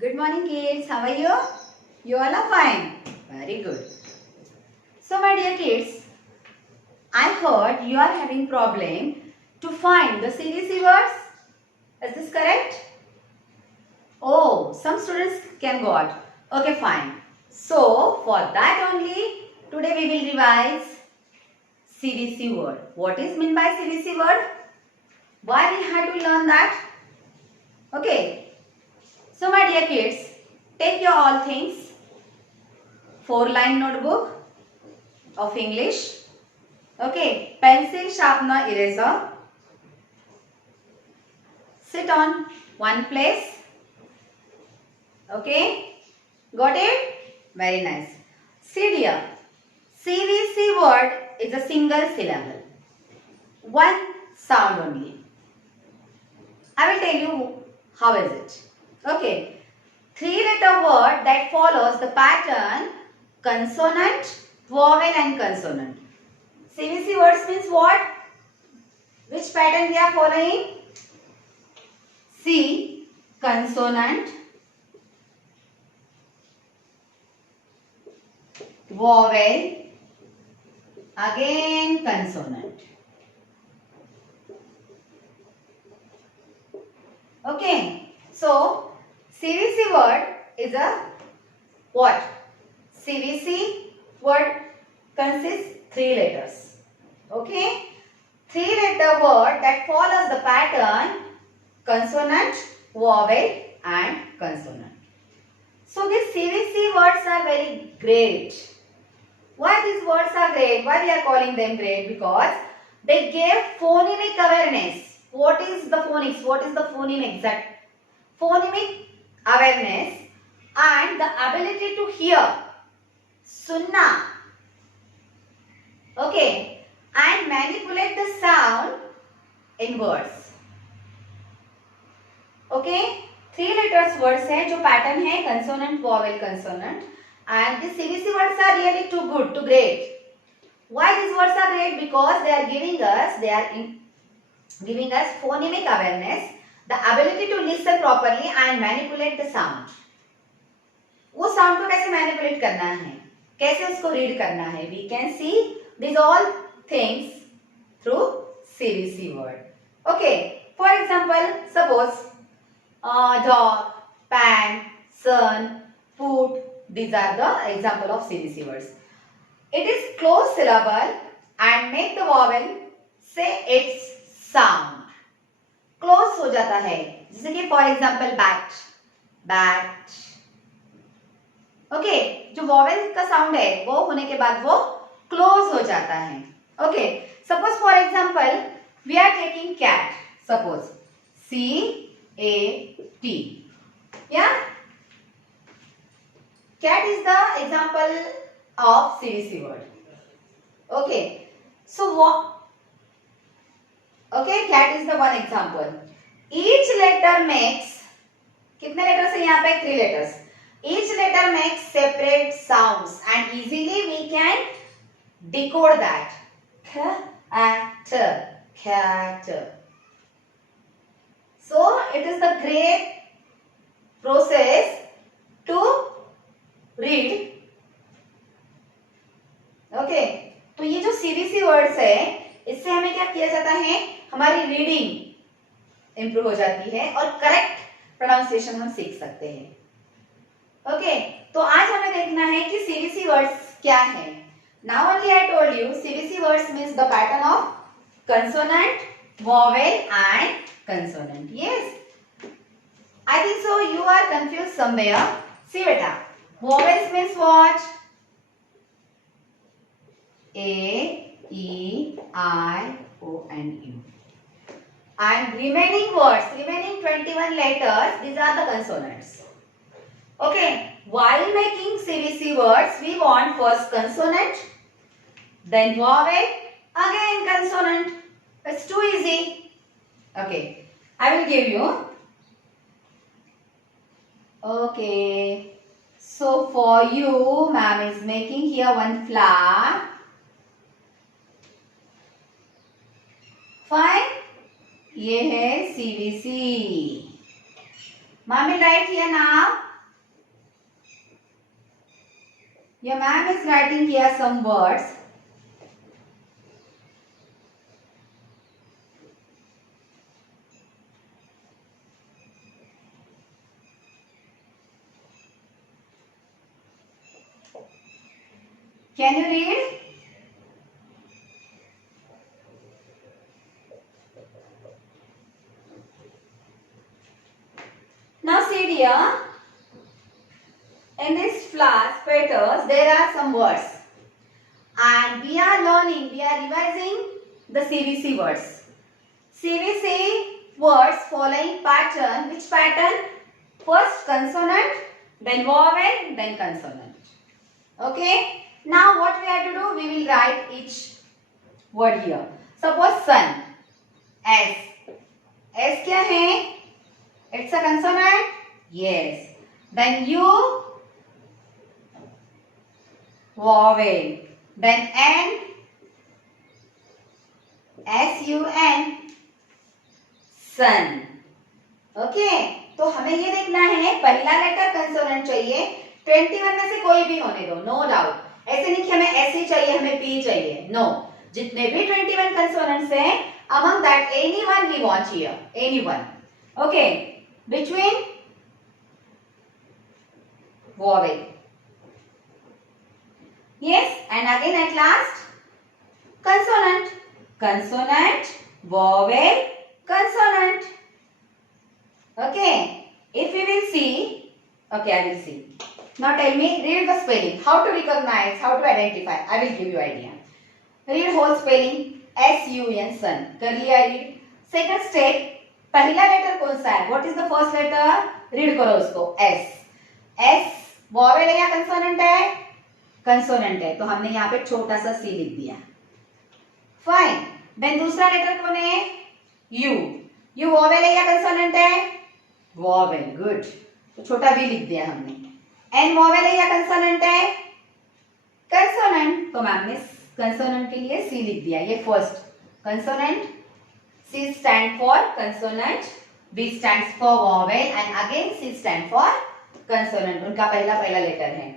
Good morning, kids. How are you? You all are fine. Very good. So, my dear kids, I heard you are having problem to find the CVC words. Is this correct? Oh, some students can got. Okay, fine. So, for that only, today we will revise CVC word. What is meant by CVC word? Why we have to learn that? Okay. So, my dear kids, take your all things. 4-line notebook of English. Okay, pencil, sharpener, eraser. Sit on one place. Okay, got it? Very nice. See dear, CVC word is a single syllable. One sound only. I will tell you how is it. Okay, 3-letter word that follows the pattern consonant, vowel and consonant. CVC words means what? Which pattern we are following? C. Consonant, vowel, again consonant. Okay. So, CVC word is a what? CVC word consists 3 letters. Okay. 3-letter word that follows the pattern consonant, vowel and consonant. So, these CVC words are very great. Why these words are great? Why we are calling them great? Because they give phonemic awareness. What is the phonics? What is the phoneme exact? Phonemic awareness and the ability to hear. Sunna. Okay. And manipulate the sound in words. Okay. 3 letters words है जो pattern है consonant, vowel, consonant. And these CVC words are really too good, too great. Why these words are great? Because they are giving us phonemic awareness, the ability to listen properly and manipulate the sound. वो sound को कैसे manipulate करना है, कैसे उसको read करना है, we can see these all things through CVC word. Okay, for example, suppose dog, pan, sun, food. These are the example of CVC words. It is closed syllable and make the vowel say its sound. Close हो जाता है, जैसे कि for example bat, bat. Okay, जो vowel का sound है वो होने के बाद वो close हो जाता है. Okay, suppose for example we are taking cat. Suppose C-A-T. Yeah, cat is the example of CVC word. Okay, so what? Okay, cat is the one example. Each letter makes कितने letters है यहाँ पे? 3 letters. Each letter makes separate sounds and easily we can decode that. Cat, cat. So it is the great process to read. Okay, तो ये जो CVC words है इससे हमें क्या किया जाता है, हमारी रीडिंग इंप्रूव हो जाती है और करेक्ट प्रोनाउंसिएशन हम सीख सकते हैं. ओके, तो आज हमें देखना है कि CVC वर्ड्स क्या है. Now only I told you CVC words means the pattern of consonant, vowel and consonant. Yes, I think so you are confuse somewhere. See बेटा, vowels means what? A, E, I, O and U. And remaining words, remaining 21 letters, these are the consonants. Okay, while making CVC words, we want first consonant, then vowel, again consonant. It's too easy. Okay, I will give you. Okay, so for you, ma'am is making here one flower. Fine. ये है CVC. Mommy write here now Your ma'am is writing here some words. Can you read? Now see dear, in this class petals there are some words and we are revising the CVC words. CVC words following pattern. Which pattern? First consonant, then vowel, then consonant. Okay. Now what we have to do? We will write each word here. Suppose sun. S. S क्या है? It's a consonant? Yes. Then U. Vowel. Then N. S-U-N. Sun. Okay. तो हमें ये देखना है पहला letter consonant चाहिए 21 में से कोई भी होने दो, नो डाउट। ऐसे नहीं कि हमें एस ही चाहिए, हमें पी चाहिए, नो। जितने भी 21 कंसोनेंट्स हैं, among that anyone we want here, anyone. Okay, between vowel. Yes, and again at last consonant. Consonant, vowel, consonant. Okay, if we will see, okay, I will see. Now tell me, read the spelling. How to recognize, how to identify. I will give you idea. Read whole spelling. S-U-N, sun. कर लिया read. Second step, पहला letter कौन सा है? What is the first letter? Read करो उसको. S. S vowel है या consonant है? Consonant है. तो हमने यहाँ पे छोटा सा C लिख दिया. Fine. Then दूसरा लेटर कौन है? U. U vowel है या consonant है? Vowel. Good. तो छोटा V लिख दिया हमने. N vowel है या consonant है? Consonant. तो मैम ने consonant के लिए C लिख दिया. ये first consonant. C stand for consonant. B stands for vowel and again C stand for consonant. उनका पहला लेटर है.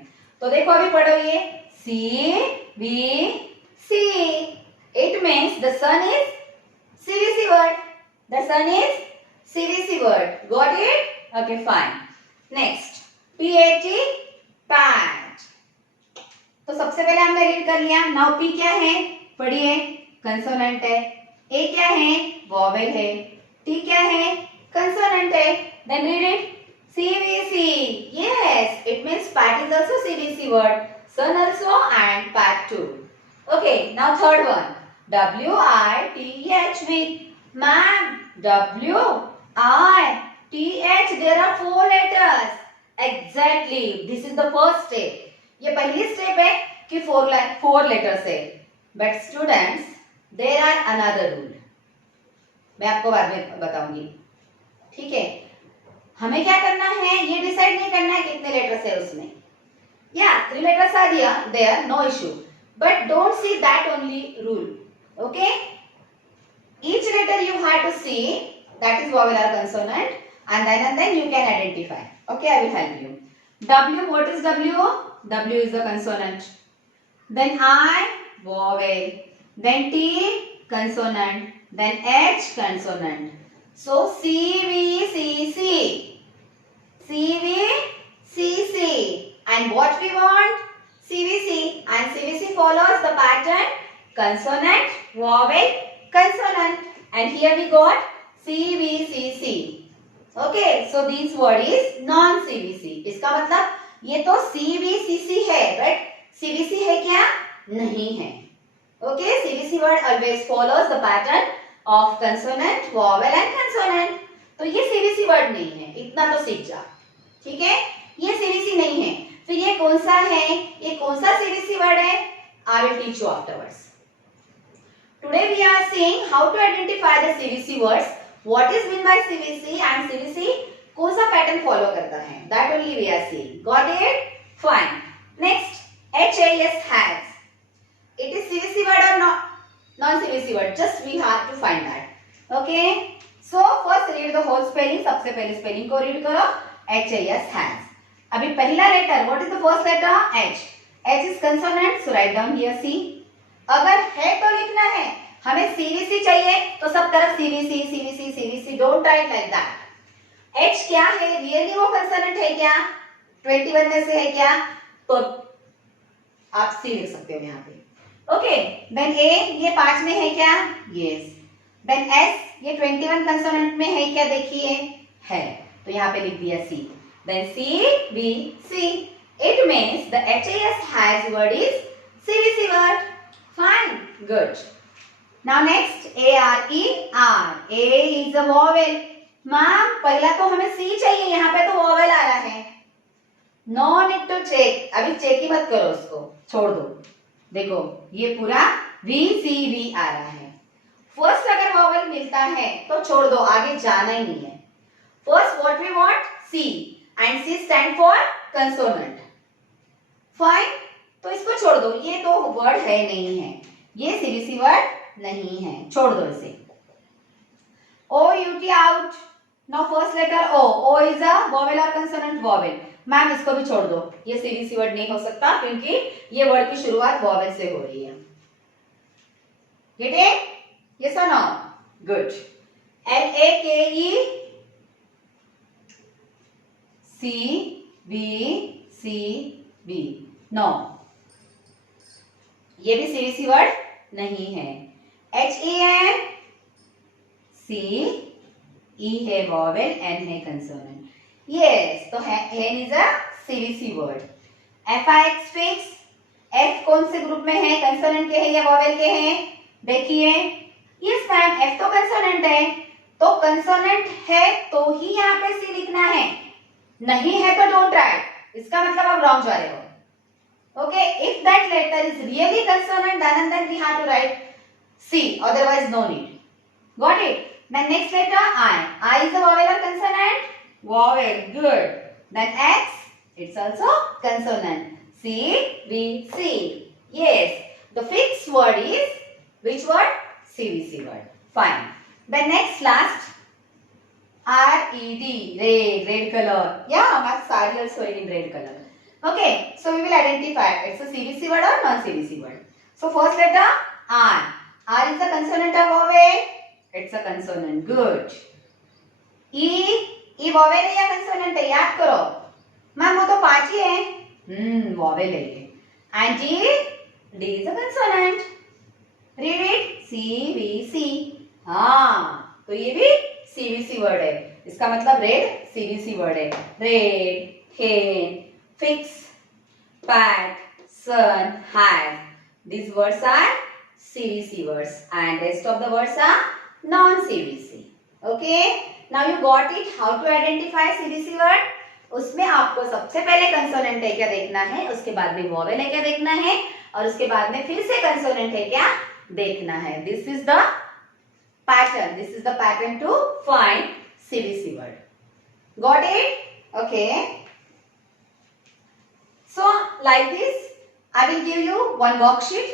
तो देखो अभी पढ़ो ये C B C. It means the sun is CVC word. The sun is CVC word. Got it? Okay, fine. Next, PAT, pat. तो सबसे पहले हमने रीड कर लिया. नाउ P क्या है? पढ़िए. कंसोनेंट है. A क्या है? वॉवेल है. T क्या है? कंसोनेंट है. Then read it. CVC. Yes, it means pat is also CVC word. Sun also and pat too. Okay, now third one. WITH. Ma'am, WITH. There are 4 letters. Exactly. This is the first step. ये पहली step है कि 4 letters है. But students, there are another rule. मैं आपको बाद में बताऊंगी. ठीक है. हमें क्या करना है? ये डिसाइड नहीं करना है कितने लेटर्स है उसमें. Yeah, 3 letters are there, no issue. But don't see that only rule. Okay? Each letter you have to see, that is vowel or consonant, and then you can identify. Okay, I will help you. W, what is W? W is the consonant. Then I, vowel. Then T, consonant. Then H, consonant. So C, V, C, C. C, V, C, C. And what we want? CVC. And CVC follows the pattern consonant, vowel, consonant. And here we got CVCC. Okay, so this word is non-CVC. इसका मतलब ये तो CVCC है, but CVC है क्या? नहीं है. Okay, CVC word always follows the pattern of consonant, vowel and consonant. तो ये CVC word नहीं है. इतना तो सीख जा. ठीक है? ये CVC नहीं है. फिर ये कौन सा है? ये कौन सा CVC word है? I will teach you afterwards. Today we are seeing how to identify the CVC words. What is meant by CVC and CVC कौन सा pattern follow करता है? That only we are seeing. Got it? Fine. Next, HAS has. It is CVC word or not? Non-CVC word. Just we have to find that. Okay. So first read the whole spelling. सबसे पहले spelling को read करो. HAS has. अभी पहला letter. What is the first letter? H. H is consonant, so write down here C. अगर है तो लिखना है, हमें CVC चाहिए तो सब तरफ CVC CVC CVC, don't write like that. H क्या है, रियली वो कंसोनेंट है क्या, 21 में से है क्या, तो आप C लिख सकते हो यहाँ पे. ओके, देन A ये 5 में है क्या, यस. देन S ये 21 कंसोनेंट में है क्या, देखिए है, तो यहाँ पे लिख दिया C. Then C B C, it means the HAS has word is CVC word. Fine, good. Now next ARER. A is a vowel. Ma'am पहला तो हमें C चाहिए, यहाँ पे तो vowel आ रहा है. No need to check. अभी चेक ही मत करो, उसको छोड़ दो. देखो ये पूरा VCV आ रहा है. फर्स्ट अगर vowel मिलता है तो छोड़ दो, आगे जाना ही नहीं है. First what we want, C, and C stand for consonant. Fine, तो इसको छोड़ दो, ये तो वर्ड है नहीं है, ये CVC वर्ड नहीं है, छोड़ दो इसे. OUT out. Now first letter O. O is a vowel or consonant, vowel. Ma'am इसको भी छोड़ दो, ये CVC वर्ड नहीं हो सकता क्योंकि ये वर्ड की शुरुआत vowel से हो रही है. Get it? Yes or no? Good. LAKE CVCB. No. ये भी CVC वर्ड नहीं है. HEN C E है vowel, N है consonant. Yes, तो hen is a CVC word. FIX fix. F कौन से ग्रुप में है, consonant के हैं या vowel के हैं, देखिए. Yes मैम, F तो consonant है, तो consonant है तो ही यहाँ पे C लिखना है, नहीं है तो don't write. इसका मतलब आप wrong जा रहे हो. Okay, if that letter is really consonant, then we have to write C, otherwise no need. Got it? Then next letter I. I is a vowel or consonant? Vowel, good. Then X, it's also consonant. C, B, C. Yes, the fixed word is which word? CVC word. Fine. Then next last RED, red color. Yeah, my sari also in red color. Okay, so we will identify it's a CVC word or non-CVC word. So first letter R. R is a consonant or vowel? It's a consonant. Good. E vowel है या consonant है, याद करो. Ma'am वो तो 5 ही है. Vowel है ये. And D is a consonant. Read it. CVC. हाँ, तो ये भी CVC word है. इसका मतलब red CVC word है. Red, hen, fix, pat, sun, hat. These words are CVC words and rest of the words are non-CVC. Okay? Now you got it how to identify CVC word. उसमें आपको सबसे पहले consonant है क्या देखना है, उसके बाद में वॉवेल है क्या देखना है, और उसके बाद में फिर से कंसोनेंट है क्या देखना है. This is the pattern. This is the pattern to find CVC word. Got it? Okay. So like this, I will give you one worksheet.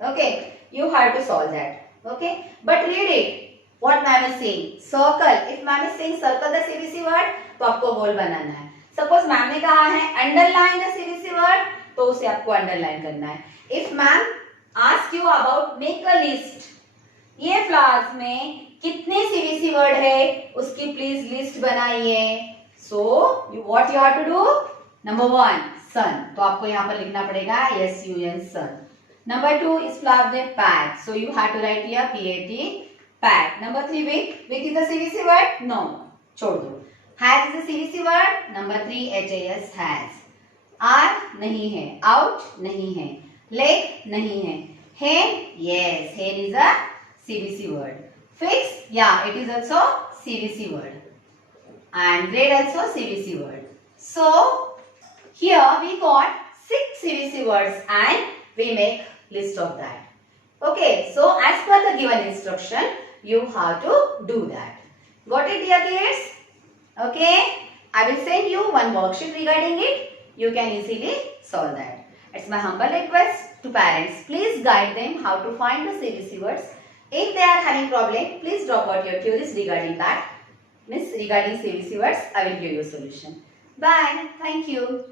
Okay, you have to solve that. Okay, but read it. What ma'am is saying? Circle. If ma'am is saying circle the CVC word, तो आपको गोल बनाना है. Suppose ma'am ने कहा है underline the CVC word, तो उसे आपको underline करना है. If ma'am ask you about make a list, ये फ्लावर्स में कितने CVC word है, उसकी प्लीज लिस्ट बनाइए. So what you have to do? Number 1, sun. तो आपको यहाँ पर लिखना पड़ेगा SUN, sun. Number 2 is flower में pat. So you have to write here PAT, pat. Number 3 with is the CVC word? No, छोड़ दो. Has is the CVC word? Number 3 HAS, has. R नहीं है, out नहीं है, leg नहीं है, hen, yes, hen is a CVC word. Fix, yeah, it is also CVC word. And grade also CVC word. So here we got 6 CVC words and we make list of that. Okay, so as per the given instruction, you have to do that. Got it, dear kids? Okay, I will send you one worksheet regarding it. You can easily solve that. It's my humble request to parents. Please guide them how to find the CVC words. If they are having problem, please drop out your queries regarding that. Regarding CVC words, I will give you a solution. Bye. Thank you.